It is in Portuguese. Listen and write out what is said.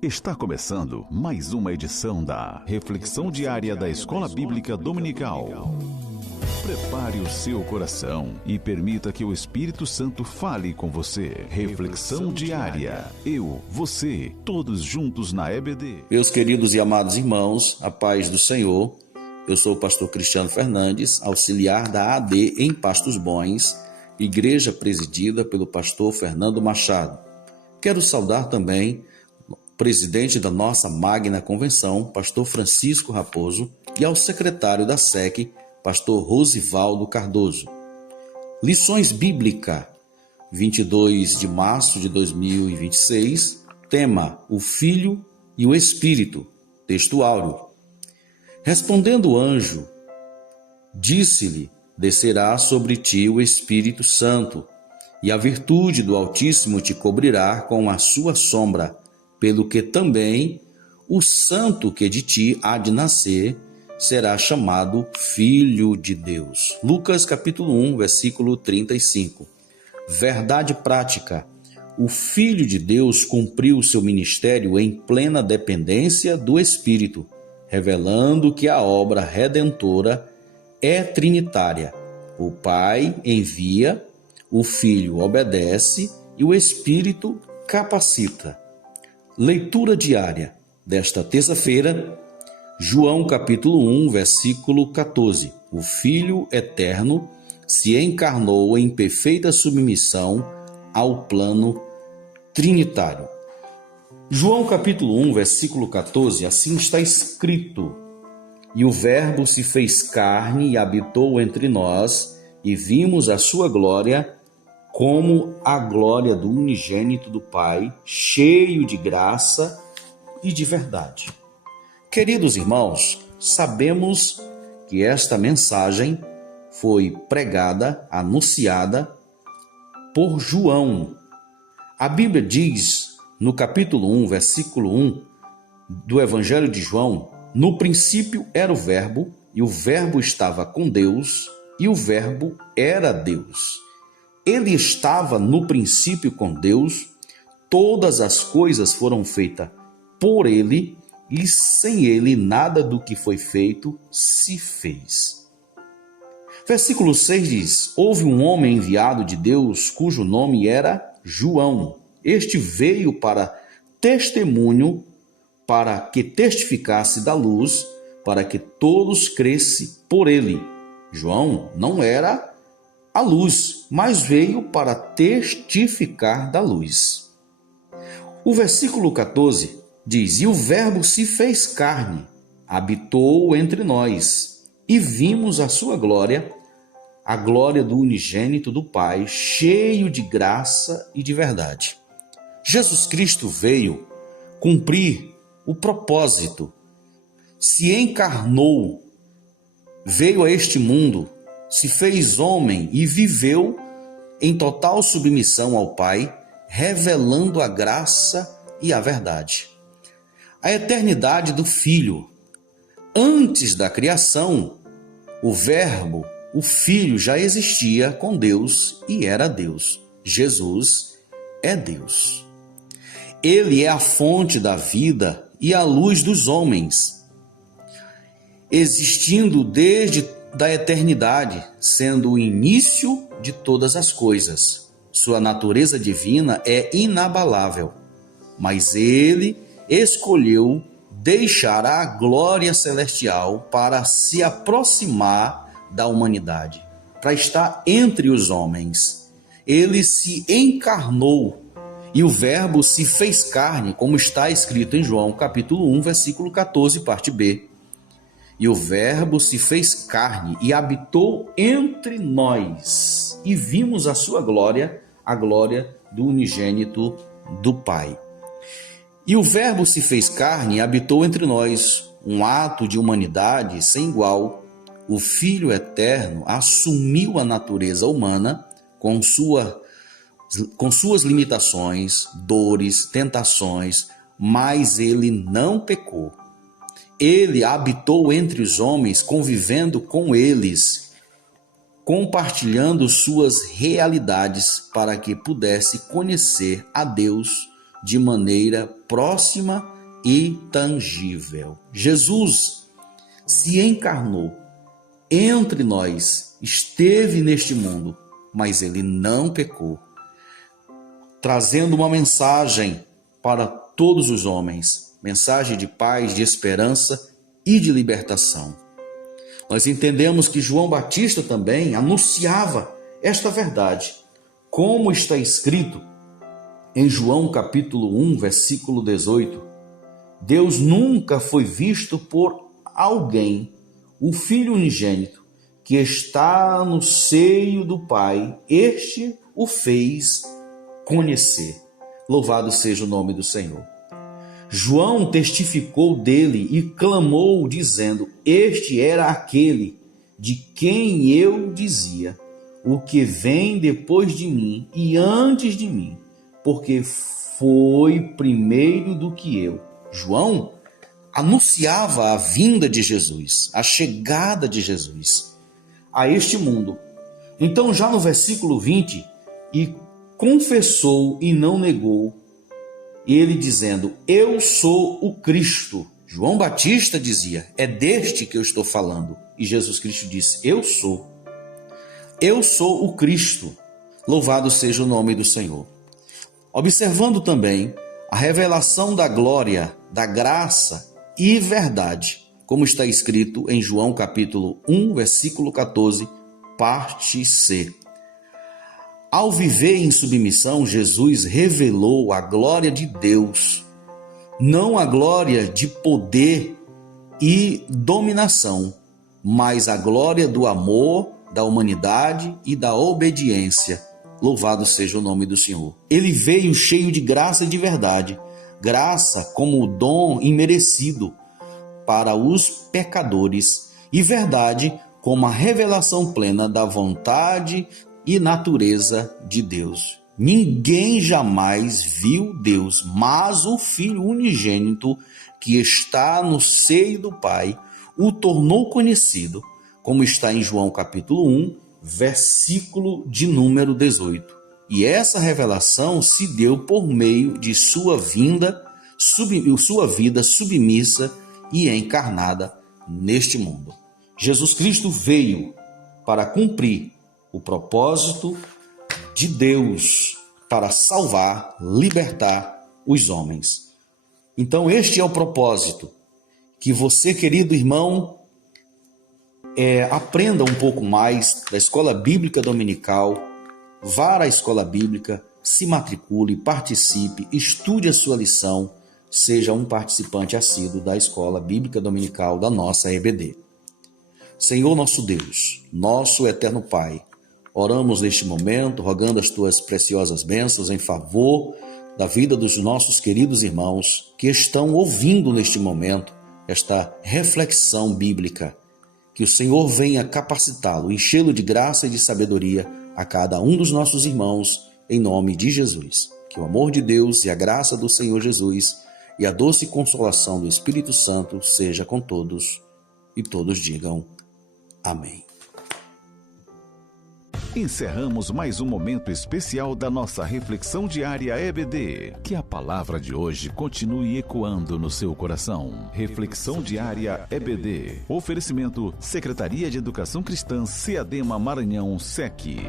Está começando mais uma edição da Reflexão Diária da Escola Bíblica Dominical. Prepare o seu coração e permita que o Espírito Santo fale com você. Reflexão Diária. Eu, você, todos juntos na EBD. Meus queridos e amados irmãos, a paz do Senhor. Eu sou o pastor Cristiano Fernandes, auxiliar da AD em Pastos Bons, igreja presidida pelo pastor Fernando Machado. Quero saudar também o presidente da nossa magna convenção, pastor Francisco Raposo, e ao secretário da SEC, pastor Rosivaldo Cardoso. Lições Bíblicas, 22 de março de 2026, tema: o Filho e o Espírito, texto áureo. Respondendo o anjo, disse-lhe: descerá sobre ti o Espírito Santo, e a virtude do Altíssimo te cobrirá com a sua sombra, pelo que também o santo que de ti há de nascer será chamado Filho de Deus. Lucas capítulo 1, versículo 35. Verdade prática. O Filho de Deus cumpriu seu ministério em plena dependência do Espírito, revelando que a obra redentora é trinitária. O Pai envia, o Filho obedece e o Espírito capacita. Leitura diária desta terça-feira, João capítulo 1, versículo 14. O Filho eterno se encarnou em perfeita submissão ao plano trinitário. João capítulo 1, versículo 14, assim está escrito: e o Verbo se fez carne e habitou entre nós, e vimos a sua glória, como a glória do unigênito do Pai, cheio de graça e de verdade. Queridos irmãos, sabemos que esta mensagem foi pregada, anunciada por João. A Bíblia diz, no capítulo 1, versículo 1 do Evangelho de João: no princípio era o Verbo, e o Verbo estava com Deus, e o Verbo era Deus. Ele estava no princípio com Deus, todas as coisas foram feitas por ele, e sem ele nada do que foi feito se fez. Versículo 6 diz: houve um homem enviado de Deus, cujo nome era João. Este veio para testemunho, para que testificasse da luz, para que todos crescem por ele. João não era a luz, mas veio para testificar da luz. O versículo 14 diz: e o Verbo se fez carne, habitou entre nós, e vimos a sua glória, a glória do unigênito do Pai, cheio de graça e de verdade. Jesus Cristo veio cumprir o propósito, se encarnou, veio a este mundo, se fez homem e viveu em total submissão ao Pai, revelando a graça e a verdade. A eternidade do Filho. Antes da criação, o Verbo, o Filho, já existia com Deus e era Deus. Jesus é Deus. Ele é a fonte da vida e a luz dos homens, existindo desde da eternidade, sendo o início de todas as coisas. Sua natureza divina é inabalável, mas ele escolheu deixar a glória celestial para se aproximar da humanidade, para estar entre os homens. Ele se encarnou e o Verbo se fez carne, como está escrito em João capítulo 1, versículo 14, parte B. E o Verbo se fez carne e habitou entre nós, e vimos a sua glória, a glória do unigênito do Pai. E o Verbo se fez carne e habitou entre nós, um ato de humanidade sem igual. O Filho eterno assumiu a natureza humana com suas limitações, dores, tentações, mas ele não pecou. Ele habitou entre os homens, convivendo com eles, compartilhando suas realidades para que pudesse conhecer a Deus de maneira próxima e tangível. Jesus se encarnou entre nós, esteve neste mundo, mas ele não pecou, trazendo uma mensagem para todos os homens, mensagem de paz, de esperança e de libertação. Nós entendemos que João Batista também anunciava esta verdade, como está escrito em João capítulo 1, versículo 18. Deus nunca foi visto por alguém, o Filho unigênito, que está no seio do Pai, este o fez conhecer. Louvado seja o nome do Senhor. João testificou dele e clamou, dizendo: este era aquele de quem eu dizia, o que vem depois de mim e antes de mim, porque foi primeiro do que eu. João anunciava a vinda de Jesus, a chegada de Jesus a este mundo. Então, já no versículo 20, e confessou e não negou, ele dizendo: eu sou o Cristo. João Batista dizia: é deste que eu estou falando. E Jesus Cristo disse: eu sou o Cristo. Louvado seja o nome do Senhor. Observando também a revelação da glória, da graça e verdade, como está escrito em João capítulo 1, versículo 14, parte C. Ao viver em submissão, Jesus revelou a glória de Deus, não a glória de poder e dominação, mas a glória do amor, da humanidade e da obediência. Louvado seja o nome do Senhor. Ele veio cheio de graça e de verdade, graça como o dom imerecido para os pecadores e verdade como a revelação plena da vontade e natureza de Deus. Ninguém jamais viu Deus, mas o Filho unigênito que está no seio do Pai o tornou conhecido, como está em João capítulo 1, versículo de número 18. E essa revelação se deu por meio de sua vida submissa e encarnada neste mundo. Jesus Cristo veio para cumprir o propósito de Deus para salvar, libertar os homens. Então este é o propósito, que você, querido irmão, aprenda um pouco mais da Escola Bíblica Dominical, vá à Escola Bíblica, se matricule, participe, estude a sua lição, seja um participante assíduo da Escola Bíblica Dominical da nossa EBD. Senhor nosso Deus, nosso eterno Pai, oramos neste momento, rogando as tuas preciosas bênçãos em favor da vida dos nossos queridos irmãos que estão ouvindo neste momento esta reflexão bíblica. Que o Senhor venha capacitá-lo, enchê-lo de graça e de sabedoria a cada um dos nossos irmãos, em nome de Jesus. Que o amor de Deus e a graça do Senhor Jesus e a doce consolação do Espírito Santo seja com todos, e todos digam amém. Encerramos mais um momento especial da nossa reflexão diária EBD. Que a palavra de hoje continue ecoando no seu coração. Reflexão diária EBD. Oferecimento Secretaria de Educação Cristã, CEADEMA Maranhão, SEC.